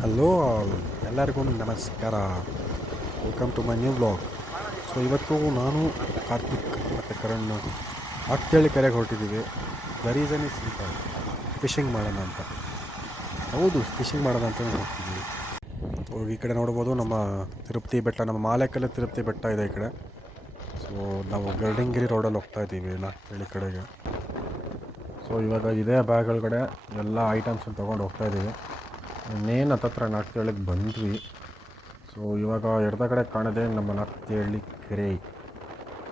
Hello all, ಎಲ್ಲರಿಗೂ ನಮಸ್ಕಾರ. Welcome to my new blog. So ಇವತ್ತು ನಾನು ಕಾರ್ತಿಕ್ ಮತ್ತು ಕರಣ್ ಅಕ್ತೇಳಿ ಕೆರೆಗೆ ಹೊರಟಿದ್ದೀವಿ. The reason is simple, fishing ಮಾಡೋಣ ಅಂತ. ಹೌದು, ಫಿಶಿಂಗ್ ಮಾಡೋಣ ಅಂತಲೇ ಹೋಗ್ತಿದ್ದೀವಿ. ಸೊ ಈ ಕಡೆ ನೋಡ್ಬೋದು ನಮ್ಮ ತಿರುಪತಿ ಬೆಟ್ಟ, ನಮ್ಮ ಮಾಲೇಕಲ್ಲೇ ತಿರುಪತಿ ಬೆಟ್ಟ ಇದೆ ಈ ಕಡೆ. ಸೊ ನಾವು ಗರ್ಡಿಂಗಿರಿ ರೋಡಲ್ಲಿ ಹೋಗ್ತಾ ಇದ್ದೀವಿ ನಾಕ್ತೇಳಿ ಕಡೆಗೆ. ಸೊ ಇವಾಗ ಇದೇ ಬ್ಯಾಗ್ ಒಳಗಡೆ ಎಲ್ಲ ಐಟಮ್ಸನ್ನು ತೊಗೊಂಡು ಹೋಗ್ತಾ ಇದ್ದೀವಿ. ಇನ್ನೇನು ಹತ್ತತ್ರ ನಾಕ್ತೇಳಿಗೆ ಬಂದ್ವಿ. ಸೊ ಇವಾಗ ಎಡದ ಕಡೆ ಕಾಣೋದೇ ನಮ್ಮ ನಾಕ್ತೇಳಿ ಕೆರೆ.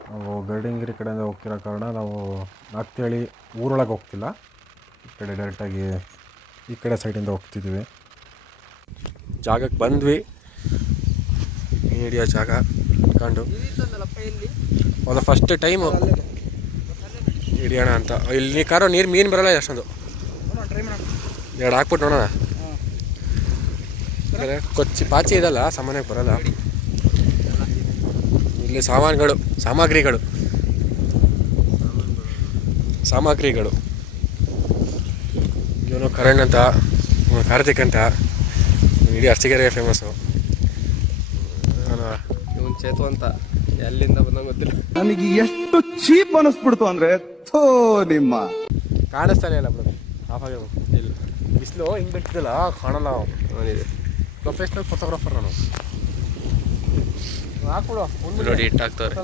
ನಾವು ಗರ್ಡಿಂಗಿರಿ ಕಡೆಯಿಂದ ಹೋಗ್ತಿರೋ ಕಾರಣ ನಾವು ನಾಕ್ತೇಳಿ ಊರೊಳಗೆ ಹೋಗ್ತಿಲ್ಲ, ಈ ಕಡೆ ಡೈರೆಕ್ಟಾಗಿ ಈ ಕಡೆ ಸೈಡಿಂದ ಹೋಗ್ತಿದ್ದೀವಿ. ಜಾಗಕ್ಕೆ ಬಂದ್ವಿ, ಮೀನ್ ಹಿಡಿಯೋ ಜಾಗ ಇಟ್ಕೊಂಡು. ಅದು ಫಸ್ಟ್ ಟೈಮು ಹಿಡಿಯೋಣ ಅಂತ. ಇಲ್ಲಿ ಕಾರೋ ಮೀನು ಬರೋಲ್ಲ ಅಷ್ಟೊಂದು. ಎರಡು ಹಾಕ್ಬಿಟ್ಟು ನೋಡೋಣ. ಕೊಚ್ಚಿ ಪಾಚಿ ಇದಲ್ಲ, ಸಾಮಾನ್ಯಕ್ಕೆ ಬರೋಲ್ಲ. ಇಲ್ಲಿ ಸಾಮಗ್ರಿಗಳು ಇವನು ಕರಣ್ ಅಂತ, ಕಾರ್ತಿಕ್ ಅಂತ, ಇಡೀ ಅರಸೀಕೆರೆಗೆ ಫೇಮಸ್ಸು. ಇವನ್ ಚೇತು ಅಂತ ಎಲ್ಲಿಂದ ಬಂದ ಗೊತ್ತಿಲ್ಲ ನನಗೆ. ಎಷ್ಟು ಚೀಪ್ ಅನಿಸ್ಬಿಡ್ತು ಅಂದ್ರೆ ಥೋ ನಿಮ್ಮ ಕಾಣಿಸ್ತಾನೆ ಇಲ್ಲ ಬಿಡೋದು, ಆಫ್ ಆಗಿರೋ ಇಲ್ಲ. ಬಿಸಿಲು ಹಿಂಗೆ ಬಿಟ್ಟಿದ್ದಲ್ಲ, ಕಾಣಲ್ಲ. ಅವನಿದೆ ಪ್ರೊಫೆಷ್ನಲ್ ಫೋಟೋಗ್ರಾಫರ್ ನಾನು. ಹಾಕ್ಬಿಡು ನೋಡಿ, ಇಟ್ಟಾಕ್ತವ್ರೆ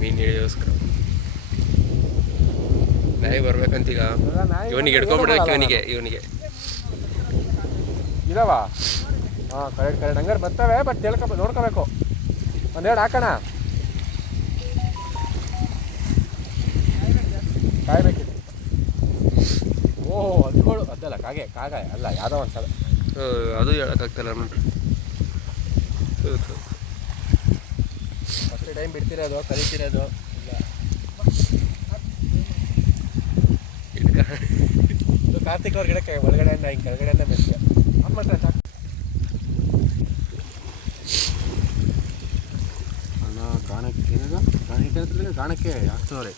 ಮೀನು ಹಿಡಿಯೋಸ್ಕರ. ನಾಯಿ ಬರ್ಬೇಕಂತೀಗ ಇವನಿಗೆ ಹಿಡ್ಕೊಂಡ್ಬಿಡ್ಬೇಕು. ಇವನಿಗೆ ಇದಾವ. ಹಾಂ, ಕರೆಕ್ಟ್ ಹಂಗಾರೆ ಬರ್ತವೆ. ಬಟ್ ನೋಡ್ಕೋಬೇಕು. ಒಂದೆರಡು ಹಾಕೋಣ, ಕಾಯ್ಬೇಕಿತ್ತು. ಓಹ್, ಅದ್ಗಳು ಅದಲ್ಲ, ಕಾಗ ಅಲ್ಲ, ಯಾವುದೋ ಒಂದು ಸಲ. ಅದು ಹೇಳೋಕ್ಕಾಗ್ತಲ್ಲ ನೋಡ್ರಿ. ಫಸ್ಟ್ ಟೈಮ್ ಬಿಡ್ತಿರೋದು, ಕಲಿತಿರೋದು ಇಲ್ಲ. ಇದು ಕಾರ್ತಿಕ್ ಅವ್ರ ಗಿಡಕ್ಕೆ ಒಳಗಡೆಯಿಂದ ಹಿಂಗೆ ಕೆಳಗಡೆಯಿಂದ ಮೆಚ್ಚ ಮಾತ್ರ ಸಾಕು. ಅಣ್ಣ ಗಾಣಕ್ಕೆ ಹಾಕ್ತವ್ರೆ.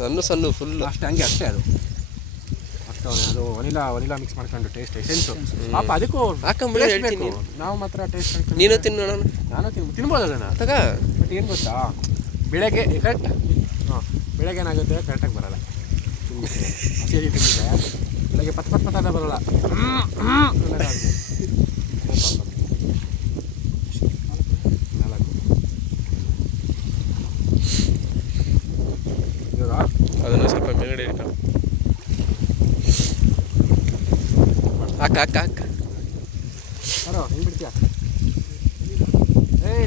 ಸಣ್ಣ ಫುಲ್ ಅಷ್ಟೇ, ಹಂಗೆ ಅಷ್ಟೇ. ಅದು ಅದು ವನಿಲಾ ಮಿಕ್ಸ್ ಮಾಡ್ಕೊಂಡು ಟೇಸ್ಟ್ ಎಸೆನ್ಸು ಪಾಪ. ಅದಕ್ಕೂ ಹಾಕೊಂಬಿಡ ಹೇಳ್ತೀನಿ. ನಾವು ಮಾತ್ರ ಟೇಸ್ಟ್ ನೀನು ತಿನ್ನೋಣ. ನಾನು ತಿನ್ಬೋದು ಅದನ್ನು. ತಗ ಬಟ್ ಏನು ಗೊತ್ತಾ, ಬೆಳಗ್ಗೆ ಕರೆಕ್ಟ್. ಬೆಳಗ್ಗೆ ಏನಾಗುತ್ತೆ, ಕರೆಕ್ಟಾಗಿ ಬರೋಲ್ಲ. ಹಸಿ ತಿಂದಿದ್ದೆ ಬೆಳಗ್ಗೆ ಪತ್ತ ಬರೋಲ್ಲ. ಅದನ್ನು ಸ್ವಲ್ಪ ಮೇಲ್ಗಡೆ ಇಟ್ಟ ಹಾಕ ಬರೋ, ಹೆಂಗೆ ಬಿಡ್ತೀಯ?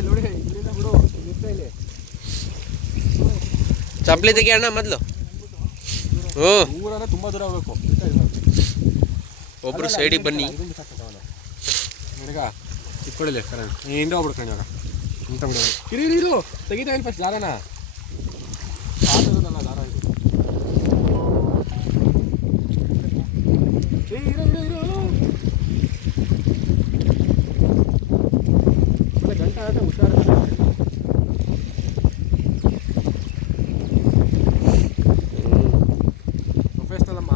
ನೋಡಿ, ಇಲ್ಲಿಂದ ಬಿಡು, ಇರ್ತಾ ಇಲ್ಲಿ. ಚಪ್ಪಲಿ ತೆಗಿ ಅಣ್ಣ ಮೊದಲು. ಊರಂದ್ರೆ ತುಂಬ ದೂರ ಹೋಗ್ಬೇಕು. ಒಬ್ರು ಸೈಡಿಗೆ ಬನ್ನಿ. ನನಗ ಚಿಕ್ಕೊಳಿಲ್ಲ ಕರೆಂಟ್ ಹಿಂದೆ ಹೋಗ್ಬಿಡ್ಕೊಂಡು ಇವಾಗ ಅಂತ ಬಿಡೋದು. ಇರು ತೆಗಿತಾ ಇಲ್ಲ ಫಸ್ಟ್ ದಾರನ. ಆದಲ್ಲ ದಾರ ಇದು. ಇರು ಗಂಟೆ ಆದ್ರೆ ಹುಷಾರು. ಪ್ರೊಫೆಷ್ನಲ್ ಅಮ್ಮ.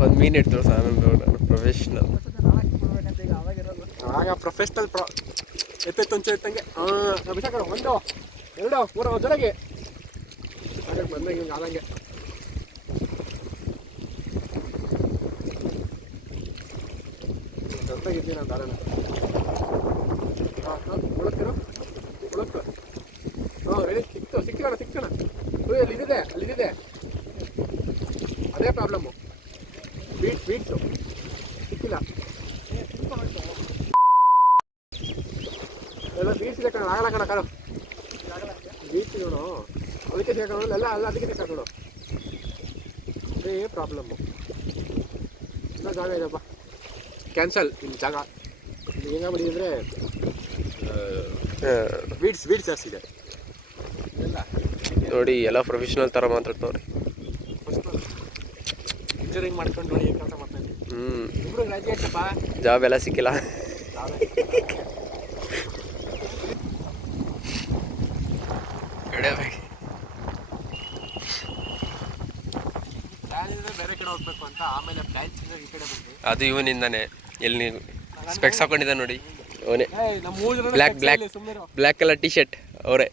ಒಂದು ಮೀನು ಇಡ್ತಾರೆ ಸರ್, ನಾನು ಪ್ರೊಫೆಷ್ನಲ್. ಆಗ ಪ್ರೊಫೆಷ್ನಲ್ ಎತ್ತೆತ್ತು ಒಂಚೆ ಎತ್ತಂಗೆ. ಬಿಸಾಕ ಒಂದು ಎರಡು ಮೂರು ಜೊತೆಗೆ ಬಂದಂಗೆ ಹಿಂಗೆ ಆದಂಗೆ. ಜೊತೆಗಿದ್ದೀನಿ ನಾನು ದಾರನ. ಉಳಕ್ತಿರು ಉಳಕ್ತು. ರೆಡಿ, ಸಿಕ್ಕೋಣ. ಅಲ್ಲಿದೆ. ಅದೇ ಪ್ರಾಬ್ಲಮ್ಮು, ಬೀಟ್ಸು ಸಿಕ್ಕಿಲ್ಲ. ಎಲ್ಲ ಬೀಟ್ಸ್ ಇದೆ ಕಣ, ಆಗಲ್ಲ ಕಣ ಕಾಲು. ಬೀಟ್ಸ್ ನೋಡು, ಅದಕ್ಕೆ ಸಿಕ್ಕಾಕೊಂಡು ಎಲ್ಲ ಅದಕ್ಕೆ ಸಿಕ್ಕಾಕೊಂಡು. ಅದೇ ಪ್ರಾಬ್ಲಮ್ಮು. ಇನ್ನೂ ಜಾಗ ಇದೆಯಪ್ಪ, ಕ್ಯಾನ್ಸಲ್. ಇಲ್ಲಿ ಜಾಗ ಇಲ್ಲಿ ಹೆಂಗ ಬಿಡಿದ್ರೆ ಬೀಟ್ಸ್ ಜಾಸ್ತಿ ಇದೆ ಎಲ್ಲ. ನೋಡಿ, ಎಲ್ಲ ಪ್ರೊಫೆಷ್ನಲ್ ಥರ ಮಾತಾಡ್ತವ್ರೆ. ಇಂಜಿನಿಯರಿಂಗ್ ಮಾಡ್ಕೊಂಡು ನೋಡಿ ಕೆಲಸ ಮಾಡ್ತಾ ಇದ್ದೀವಿ. ಇಬ್ಬರು ಗ್ರಾಜುಯೇಟ್ಸಪ್ಪ, ಜಾಬ್ ಎಲ್ಲ ಸಿಕ್ಕಿಲ್ಲ. ಬೇರೆ ಕಡೆ ಹೋಗ್ಬೇಕು ಅಂತ ಆಮೇಲೆ ಪ್ಲಾನ್ ಈ ಕಡೆ ಬಂದ್ವಿ. ಅದು ಇವನಿಂದಾನೆ. ಎಲ್ಲಿ ನೀವು ಸ್ಪೆಕ್ಸ್ ಹಾಕೊಂಡಿದ್ದ ನೋಡಿ ಅವನೇ. ಬ್ಲ್ಯಾಕ್ ಕಲರ್ ಟಿ ಶರ್ಟ್ ಅವರೇ.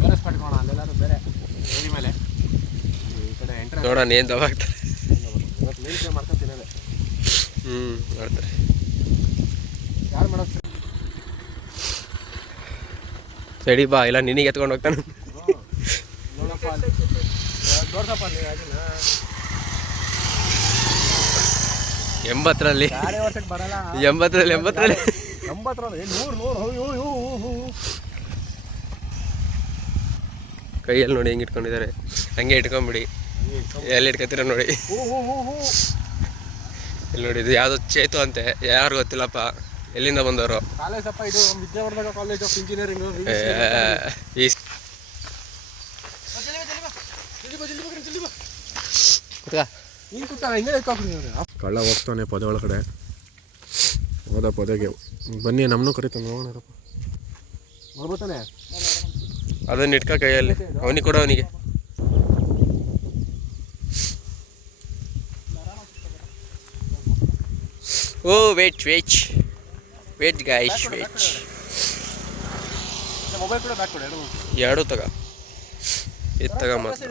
ಬೇರೆ ಸ್ಪಾಟ್ ನೋಡೋಣ, ಅಲ್ಲೆಲ್ಲಾರು ಬೇರೆ ಏರಿ ಮೇಲೆ ಈ ಕಡೆ ಎಂಟ್ರೆನ್ಸ್ ನೋಡೋಣ ಏನು ದವಾಗ್ತಾರೆ. ಇವತ್ತು ಮೀನ್ ಫ್ರೈ ಮಾಡ್ಕೊಂಡು ತಿನ್ನೋದೆ. ಮಾಡ್ತಾರೆ. ಯಾರು ಮಾಡೋದು ಸರಿ ಬಾ, ಇಲ್ಲ ನಿನಗೆ ಎತ್ಕೊಂಡು ಹೋಗ್ತಾನೆ. ನೋಡಪ್ಪ ನೋಡ್ದಪ್ಪ ನೀವು ಅದನ್ನ 80ರಲ್ಲಿ ಯಾರೇ ವರ್ಷಕ್ಕೆ ಬರಲ್ಲ. 80ರಲ್ಲಿ 100 ಕೈಯಲ್ಲಿ ನೋಡಿ ಹೆಂಗೆ ಇಟ್ಕೊಂಡಿದ್ದಾರೆ. ಹಂಗೆ ಇಟ್ಕೊಂಬಿಡಿ. ಎಲ್ಲಿ ಇಟ್ಕೊತೀರ ನೋಡಿ. ಇಲ್ಲಿ ನೋಡಿ, ಇದು ಯಾವುದೋ ಚೇತು ಅಂತೆ, ಯಾರು ಗೊತ್ತಿಲ್ಲಪ್ಪ, ಎಲ್ಲಿಂದ ಬಂದವರು. ಕಾಲೇಜ್ ಅಪ್ಪ ಇದು, ವಿದ್ಯಾವರ್ಧಕ ಕಾಲೇಜ್ ಆಫ್ ಇಂಜಿನಿಯರಿಂಗ್. ಕಳ್ಳ ಹೋಗ್ತಾನೆ ಪೊದೆ ಒಳಗಡೆ. ಹೋದ ಪೊದೆಗೆ ಬನ್ನಿ, ನಮ್ಮನ್ನು ಕರೀತಾನೆ, ನೋಡೋಣಪ್ಪ. ಬರ್ಬೋತಾನೆ ಅದನ್ನ ಇಟ್ಕ ಕೈಯಲ್ಲಿ, ಅವನಿಗೆ ಕೊಡ, ಅವನಿಗೆ. ಓ ವೇಟ್ ಗಾಯ್ಸ್, ವೇಟ್. ಮೊಬೈಲ್ ಕೂಡ ಬ್ಯಾಕ್ ಕೊಡಿ, ಎರಡು ತಗ, ಇದು ತಗ ಮಾತ್ರ.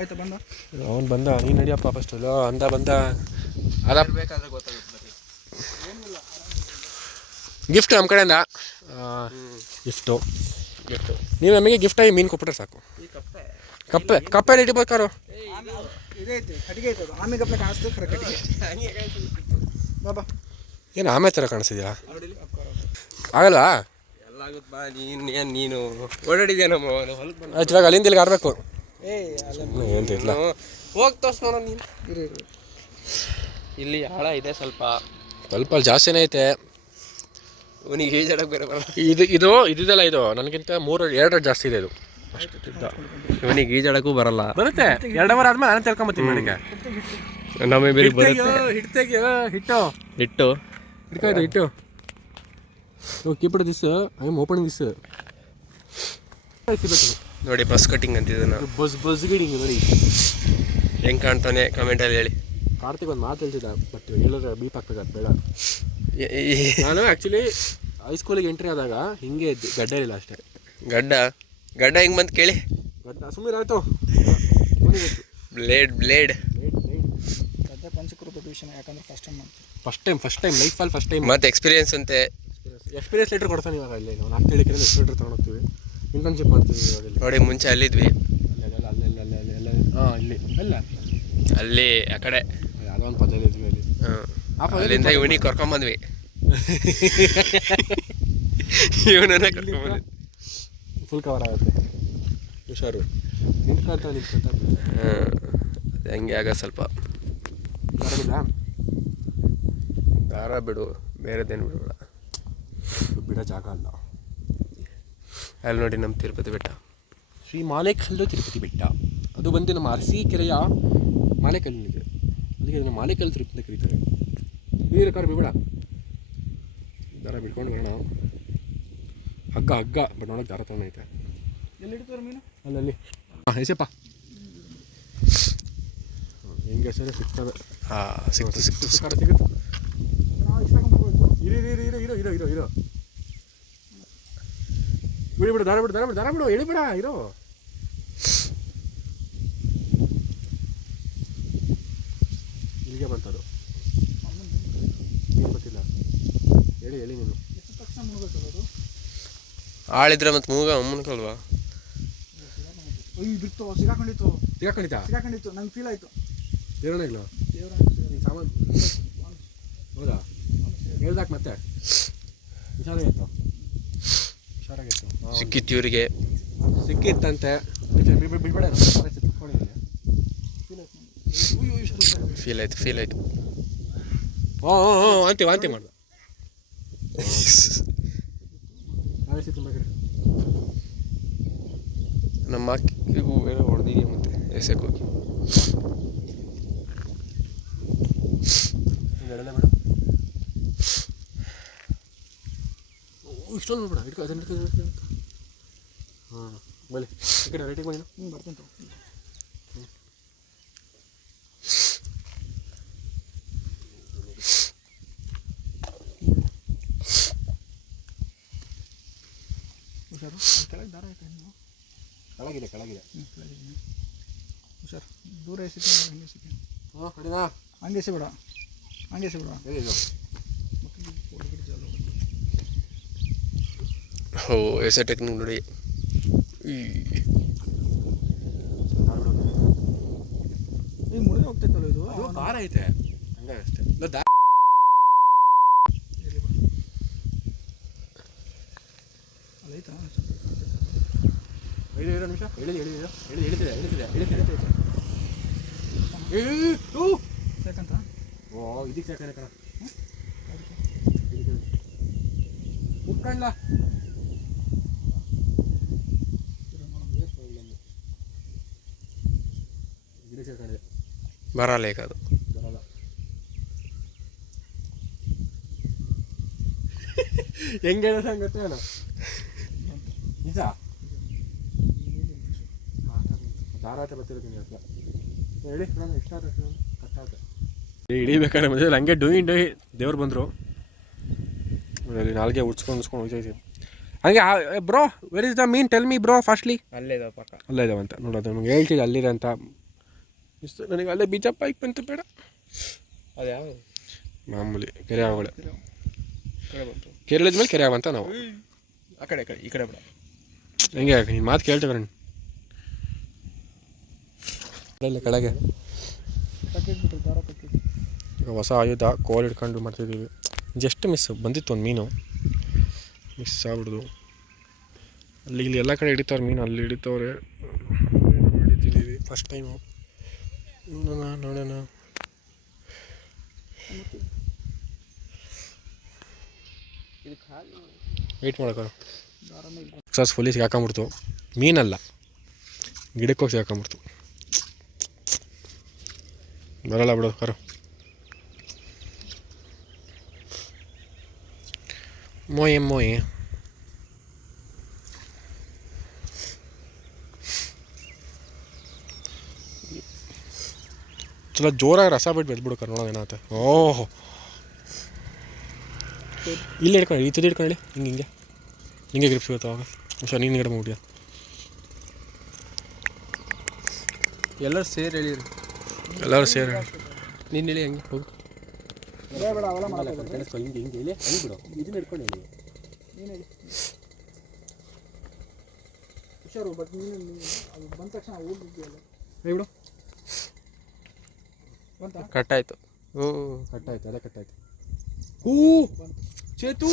ಆಯ್ತಾ ಬಂದ ಅವನು ಬಂದ. ನೀನು ನಡಿಯಪ್ಪ ಫಸ್ಟ್. ಅಂದ ಬಂದ. ಅದ ಗಿಫ್ಟ್ ನಮ್ಮ ಕಡೆಯಿಂದ. ಗಿಫ್ಟು ನೀವು ನಮಗೆ ಗಿಫ್ಟಾಗಿ ಮೀನು ಕೊಟ್ಬಿಟ್ರೆ ಸಾಕು. ಕಪ್ಪೆಲ್ಲಿ ಇಟ್ಬೇಕಾರು ಏನು ಆಮೇಲೆ ಥರ ಕಾಣಿಸ್ತಿದ್ಯಾ? ಆಗಲ್ವಾ? ನೀನು ಓಡಾಡಿದ್ಯಾ ನಮ್ಮ ಹೊಲಕ್ಕೆ? ಆಯ್ತು, ಇವಾಗ ಅಲ್ಲಿಂದ ಇಲ್ಲಿಗೆ ಆಡಬೇಕು. ಹೇಳ್ತಿಲ್ಲ, ಹೋಗಿ ತೋರ್ಸ್ ನೋಡೋಣ ನೀನು. ಇಲ್ಲಿ ಆಳ ಇದೆ, ಸ್ವಲ್ಪ ಅಲ್ಲಿ ಜಾಸ್ತಿನೇ ಐತೆ. ಅವನಿಗೆ ಈಜಾಡಕ್ಕೆ ಬೇರೆ ಬರಲ್ಲ. ಇದೆಲ್ಲ ಇದು ನನಗಿಂತ 2 ಜಾಸ್ತಿ ಇದೆ. ಇದು ಇವನಿಗೆ ಈಜಾಡಕ್ಕೂ ಬರಲ್ಲ. ಬರುತ್ತೆ 2 ಅವರ್ ಆದ್ಮೇಲೆ ನಾನು ತಿಳ್ಕೊಂಬತ್ತೀನಿ ನನಗೆ. ನಮಗೆ ಬೇರೆ ಬರುತ್ತೆ. ಹಿಟ್ಟು ಹಿಟ್ಟು keep it this. I am opening this. ನೋಡಿ, ಬಸ್ ಕಟಿಂಗ್ ಅಂತಿದ್ದಾನೆ. ಬಸ್ ಗಿಡಿಂಗ್ ನೋಡಿ ಹೆಂಗೆ ಕಾಣ್ತಾನೆ ಕಮೆಂಟಲ್ಲಿ ಹೇಳಿ. ಕಾರ್ತಿಕ್ ಒಂದು ಮಾತು ಹೇಳ್ತಿದ್ದ, ಬಟ್ ಹೇಳಿದ್ರೆ ಬೀಪ್ ಆಗ್ತದೆ, ಬೇಡ. ನಾನು ಆ್ಯಕ್ಚುಲಿ ಹೈಸ್ಕೂಲಿಗೆ ಎಂಟ್ರಿ ಆದಾಗ ಹಿಂಗೆ ಗಡ್ಡ ಇಲ್ಲ ಅಷ್ಟೇ. ಗಡ್ಡ ಹೆಂಗೆ ಬಂತು ಕೇಳಿ. ಗಡ್ಡ ಸುಮ್ಮನೆ ಆಯಿತು. ಬ್ಲೇಡ್ ಯಾಕಂದ್ರೆ ಫಸ್ಟ್ ಟೈಮ್ ಲೈಫಲ್ಲಿ ಫಸ್ಟ್ ಟೈಮ್. ಮತ್ತೆ ಎಕ್ಸ್ಪೀರಿಯನ್ಸ್ ಅಂತೆ. ಎಕ್ಸ್ಪೀರಿಯನ್ಸ್ ಲೆಟ್ರ್ ಕೊಡ್ತಾನೆ ಇವಾಗ. ಇಲ್ಲಿ ನಾವು 4 ಹೇಳಿಕೆರೆ ಲೆಟ್ರ್ ತೊಗೊಂಡೋಗ್ತೀವಿ, ಇಂಟರ್ನ್ಶಿಪ್ ಮಾಡ್ತೀವಿ ಇವಾಗ. ನೋಡಿ, ಮುಂಚೆ ಅಲ್ಲಿದ್ವಿ. ಇಲ್ಲಿ ಅಲ್ಲ, ಅಲ್ಲಿ ಆ ಕಡೆ ಅದೊಂದು ಪದ ಇದ್ವಿ ಅಲ್ಲಿ. ಅಲ್ಲಿಂದ ಇವನಿಗೆ ಕರ್ಕೊಂಬಂದ್ವಿ. ಇವನನ್ನ ಕರ್ಕೊಂಬಂದ್ವಿ. ಫುಲ್ ಕವರ್ ಆಗುತ್ತೆ. ಹುಷಾರು, ನಿಂತ್ಕೊಳ್ತಾ ಹಂಗೆ ಆಗ ಸ್ವಲ್ಪ ದಾರ ಬಿಡು, ಬೇರೆದೇನು ಬಿಡಬೇಡ. ಬಿಡೋ ಜಾಗ ಅಲ್ಲ. ಅಲ್ಲಿ ನೋಡಿ ನಮ್ಮ ತಿರುಪತಿ ಬೆಟ್ಟ, ಶ್ರೀ ಮಾಲೇಕಲ್ಲು ತಿರುಪತಿ ಬೆಟ್ಟ. ಅದು ಬಂದು ನಮ್ಮ ಅರಸೀಕೆರೆಯ ಮಾಲೇಕಲ್ಲಿದೆ. ಅದಕ್ಕೆ ಅದನ್ನು ಮಾಲೇಕಲ್ಲು ತಿರುಪತಿ ಅಂತ ಕರೀತಾರೆ. ನೀರು ಕಾರ್ ಬಿಡಬೇಡ, ದಾರ ಬಿಡ್ಕೊಂಡು ಬರೋಣ. ಹಗ್ಗ ಬಟ್ ನೋಡೋಕೆ ದಾರ ತೊಗೊಂಡೈತೆ. ಎಲ್ಲಿ ಹಿಡಿತಾರೆ ಮೀನು? ಅಲ್ಲಲ್ಲಿ. ಎಸೆಪ್ಪ, ಹೆಂಗೆ ಹೆಸರು ಸಿಗ್ತದೆ. ಸಿಕ್ತು. ಸಿಗುತ್ತೆ. ಇರೋ ಬಿಡು, ದಾರ ಬಿಡು, ಎಳಿಬೇಡ, ಇರೋ. ಇಲ್ಲಿಗೆ ಬಂತದು, ಏನು ಗೊತ್ತಿಲ್ಲ. ಹೇಳಿ ನೀನು. ಆಳಿದ್ರೆ ಮತ್ತೆ ಮುನ್ಕಲ್ವಾ? ಸಿಗಾಕೊಂಡಿತ್ತು. ನಂಗೆ ಫೀಲ್ ಆಯಿತು. ದೇವರಣೆಗಳು ಸಾಮಾನು ಹೌದಾ? ಹೇಳ್ದಾಕ ಮತ್ತೆ ಹುಷಾರಾಗಿತ್ತು. ಸಿಕ್ಕಿತ್ತು ಇವರಿಗೆ. ಸಿಕ್ಕಿತ್ತಂತೆ. ಬಿಡ್ಬೇಡ, ಫೀಲ್ ಆಯ್ತು. ವಾಂತಿ ಮಾಡ್ದ. ನಮ್ಮ ಅಕ್ಕಿಗೂ ಬೇರೆ ಹೊಡೆದಿದೆಯಾ ಮತ್ತೆ ಎಸೆಗೆ ಹೋಗಿ. ಎಳೆಲ್ಲ ಬೇಡ. ಇಷ್ಟೊಂದು ಬೇಡ ಇಟ್ಕೊ ಅದನ್ನು. ಹಾಂ ಬಲ್ಲಿ ಈ ಕಡೆ ರೇಟಿಗೆ ಬನ್ನಿ. ಬರ್ತೀನಿ ಹುಷಾರು. ಕೆಳಗೆ ದಾರ ಐತೆ ನೀವು ಕೆಳಗಿದೆ ಕೆಳಗಿದೆ ಹುಷಾರು. ದೂರ ಎಸಿತ ಹಂಗೆ ಎಸಿತ. ಹಾಂ ಕಡಿನಾ ಹಂಗೆ ಎಸಿಬಿಡ ಹಂಗೆ ಎಸಿಬಿಡ. ಓ ಎಸೆ ಟೆಕ್ನಿಕ್ ನೋಡಿ. ಈಗ ಮುಳುಗಿ ಹೋಗ್ತೈತಲ್ಲ ಇದು. ಅದು ದಾರ ಐತೆ ಹಂಗೆ ಅಷ್ಟೇ. ಇಲ್ಲ ದಾರ ಅಲ್ಲೈತಾ? 5 ನಿಮಿಷ ಎಳಿತಿದೆ. ಯಾಕಂತ ಓ ಇದಕ್ಕೆ ಸಾಕಣೆ ಕಣ ಉಟ್ಕಂಡ್ಲ ಇದಕ್ಕೆ ಸಾಕಣೆ ಬರಲ್ಲ ಈಗ ಅದು. ಬರಲ್ಲ. ಹೆಂಗೆ ಹೇಳೋದು ಗೊತ್ತೇನು ನಿಜ. ದಾರಾಟ ಬರ್ತಿರ್ತೀನಿ ಹತ್ರ ಹೇಳಿ ನಾನು ಇಷ್ಟ ಆಗುತ್ತೆ ಕಟ್ಟಾಗುತ್ತೆ. ಹಿಡಿಬೇಕಾದ್ರೆ ಮಧ್ಯೆ ಹಂಗೆ ಡೂಯಿ ದೇವ್ರು ಬಂದರು. ಅಲ್ಲಿ ನಾಲ್ಗೆ ಉಡ್ಸ್ಕೊಂಡು ಹೋಗ್ತಾಯಿದ್ದೀವಿ ಹಂಗೆ. Bro where is the mean tell me bro fastly. ಅಲ್ಲೇ ಇದಾವೆ ಪಕ್ಕ. ಅಲ್ಲೇ ಇದಾವಂತ ನೋಡೋದು ನಮ್ಗೆ ಹೇಳ್ತಿದ್ದೆ ಅಲ್ಲಿದೆ ಅಂತ. ನನಗೆ ಅಲ್ಲೇ ಬೀಜ ಪೈಕ್ ಬಂತು ಬೇಡ. ಅದು ಯಾವ ಮಾಮೂಲಿ ಕೆರೆ ಆವಳೆ ಕಡೆ ಬಂತು. ಕೇರಳದ ಮೇಲೆ ಕೆರೆ ಆವಂತ ನಾವು. ಆ ಕಡೆ ಈ ಕಡೆ ಬಿಡ. ಹೆಂಗೆ ನೀನು ಮಾತು ಕೇಳ್ತೇವೆ ಫ್ರೆಂಡ್. ಇಲ್ಲ ಕೆಳಗೆ ಕಟ್ಟಿಟ್ಬಿಟ್ರು ದಾರ ಕಟ್ಟಿಟ್ಟು. ಈಗ ಹೊಸ ಆಯುಧ ಕೋಲ್ ಹಿಡ್ಕೊಂಡು ಮಾಡ್ತಿದ್ದೀವಿ. ಜಸ್ಟ್ ಮಿಸ್ ಬಂದಿತ್ತು ಒಂದು ಮೀನು ಮಿಸ್ ಆಗ್ಬಿಡ್ದು. ಅಲ್ಲಿ ಇಲ್ಲಿ ಎಲ್ಲ ಕಡೆ ಹಿಡಿತವ್ರೆ ಮೀನು. ಅಲ್ಲಿ ಹಿಡಿತವ್ರೆ ಹಿಡಿತಿದ್ದೀವಿ ಫಸ್ಟ್ ಟೈಮು. ನೋಡೋಣ ವೆಯ್ಟ್ ಮಾಡೋಕೆ ಸಕ್ಸಸ್ಫುಲಿ ಸಿಗಾಕೊಂಬಿಡ್ತು. ಮೀನಲ್ಲ ಗಿಡಕ್ಕೆ ಹೋಗಿ ಸಿಗಾಕೊಂಬಿಡ್ತು. ಬರಲ್ಲ ಬಿಡು ಕರು. ಮೋಯ್ ಚಲೋ ಜೋರಾಗಿ ರಸ ಬಿಟ್ಟು ಬೆದ್ಬಿಡು ಕರ್. ನೋಡೋದು ಏನಾಗುತ್ತೆ. ಓಹೋ ಇಲ್ಲಿ ಹಿಡ್ಕೊಳ್ಳಿ. ಈ ತುದಿ ಹಿಡ್ಕೊಳ್ಳಿ. ಹಿಂಗೆ ಗ್ರಿಪ್ ಸಿಗುತ್ತೆ ಅವಾಗ. ಹುಷಾರು ನೀನು ಗಡೆ ಮುಗಿಯ. ಎಲ್ಲರೂ ಸೇರಿ ಹೇಳಿರಿ. ಎಲ್ಲರೂ ಸೇರಿ ನೀನು ಹೇಳಿ ಹಂಗೆ ಹೋಗು. ಬೇಡ ಅವೆಲ್ಲ ಮಾಡೋದು. ಹಿಂಗೆ ಹೇಳಿ ಹಂಗೆ ಬಿಡು. ಇದನ್ನ ಹಿಡ್ಕೊಂಡು ಹೇಳಿ. ನೀನು ಹೇಳಿ ಹುಷಾರು. ಬಟ್ ನೀನು ಅದು ಬಂದ ತಕ್ಷಣ ಹೋಗಿದ್ದೀಯಲ್ಲ ಬಿಡು. ಬಂತ ಕಟ್ಟಾಯ್ತು. ಓ ಕಟ್ಟಾಯ್ತು. ಅದೇ ಕಟ್ಟಾಯ್ತು. ಚೇತು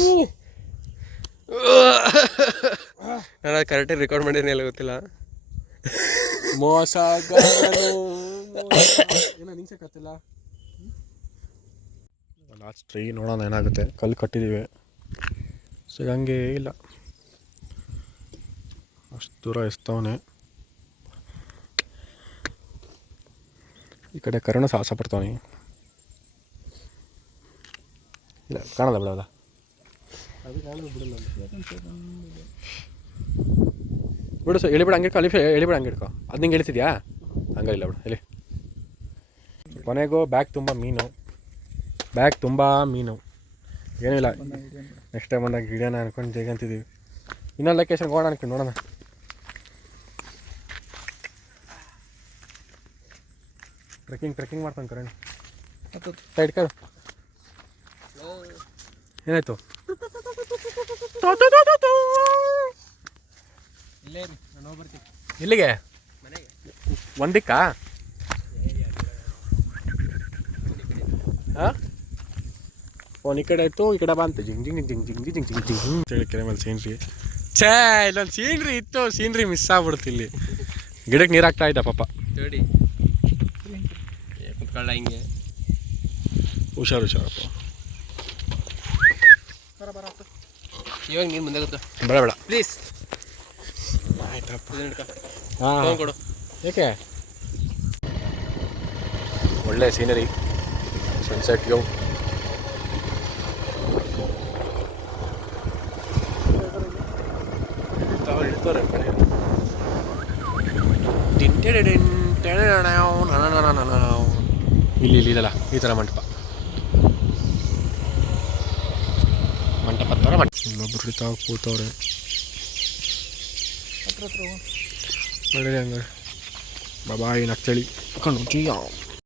ನಾನು ಅದು ಕರೆಕ್ಟಾಗಿ ರೆಕಾರ್ಡ್ ಮಾಡಿದ್ದೀನಿ ಎಲ್ಲ ಗೊತ್ತಿಲ್ಲ. ಏನೋ ನಿಂಗ್ಸಕ್ಕಾಗ್ತಿಲ್ಲ. ಲಾಸ್ಟ್ ಟ್ರೀ ನೋಡೋಣ ಏನಾಗುತ್ತೆ. ಕಲ್ಲು ಕಟ್ಟಿದ್ದೀವಿ ಸಿಗಂಗೆ ಇಲ್ಲ. ಅಷ್ಟು ದೂರ ಎಸ್ತವನೆ. ಈ ಕಡೆ ಕರುಣ ಸಾಹಸ ಪಡ್ತಾವನಿ. ಇಲ್ಲ ಕಾಣಲ್ಲ ಬಿಡೋದ. ಅದು ಕಾಣೋದು ಬಿಡಲ್ಲ ಬಿಡು. ಸರ್ ಎಳಿಬಿಡ ಹಂಗೆ ಇಡ್ಕೊ. ಅಲ್ಲಿ ಎಳಿಬಿಡ ಹಂಗೆ ಇಡ್ಕೊ. ಅದು ನಿಂಗೆ ಹೇಳ್ತಿದ್ಯಾ? ಹಂಗೆ ಇಲ್ಲ ಬಿಡು. ಎಲ್ಲಿ ಕೊನೆಗೂ ಬ್ಯಾಗ್ ತುಂಬ ಮೀನು. ಏನೂ ಇಲ್ಲ. ನೆಕ್ಸ್ಟ್ ಟೈಮ್ ಬಂದಾಗ ಗಿಡನ ಅನ್ಕೊಂಡು ಜಗಂತಿದ್ದೀವಿ. ಇನ್ನೊಂದು ಲೊಕೇಶನ್ಗೆ ಹೋಗೋಣ ಅನ್ಕೊಂಡು ನೋಡೋಣ. ಟ್ರೆಕ್ಕಿಂಗ್ ಮಾಡ್ತಾನೆ ಕರಣ್. ಇಟ್ಕೊ. ಏನಾಯ್ತು? ಇಲ್ಲೇ ರೀ ನಾನು ಹೋಗ್ಬರ್ತೀನಿ. ಇಲ್ಲಿಗೆ ಮನೆಗೆ ಒಂದಿಕ್ಕಾ? ಹಾಂ ಫೋನ್ ಈ ಕಡೆ ಆಯಿತು. ಈ ಕಡೆ ಬಂತು ಜಿಂಗ್ ಕೆರೆ ಮೇಲೆ ಸೀನ್ರಿ. ಇಲ್ಲೊಂದು ಸೀನ್ರಿ ಇತ್ತು. ಸೀನ್ರಿ ಮಿಸ್ ಆಗ್ಬಿಡುತ್ತೆ. ಇಲ್ಲಿ ಗಿಡಕ್ಕೆ ನೀರು ಹಾಕ್ತಾ ಇದ್ದ ಪಾಪ. ನೋಡಿ ಕುತ್ಕೊಳ್ಳ ಹಿಂಗೆ. ಹುಷಾರಪ್ಪ. ಇವಾಗ ನೀನು ಮುಂದೆ ಗೊತ್ತಾ? ಬೇಡ ಪ್ಲೀಸ್. ಆಯ್ತಪ್ಪ. ಹಾಂ ಕೊಡು. ಏಕೆ? ಒಳ್ಳೆ ಸೀನರಿ ಸನ್ಸೆಟ್ ವ್ಯೂ ಇರ್ತವ್ರೆ ಕಡೆ ಇಲ್ಲಿ ಇದಲ್ಲ ಈ ಥರ ಮಂಟಪ ಥರ ಇಲ್ಲೊಬ್ರು ಹಿಡಿತಾ ಕೂತವ್ರೆ ಹತ್ರ ಹತ್ರ ಹೋಗು. ನೋಡಿ ಹಂಗಾರೆ ಬಾಬಾ ಏನು ಆಗ್ತೇಳಿ ಕಣ್ಣು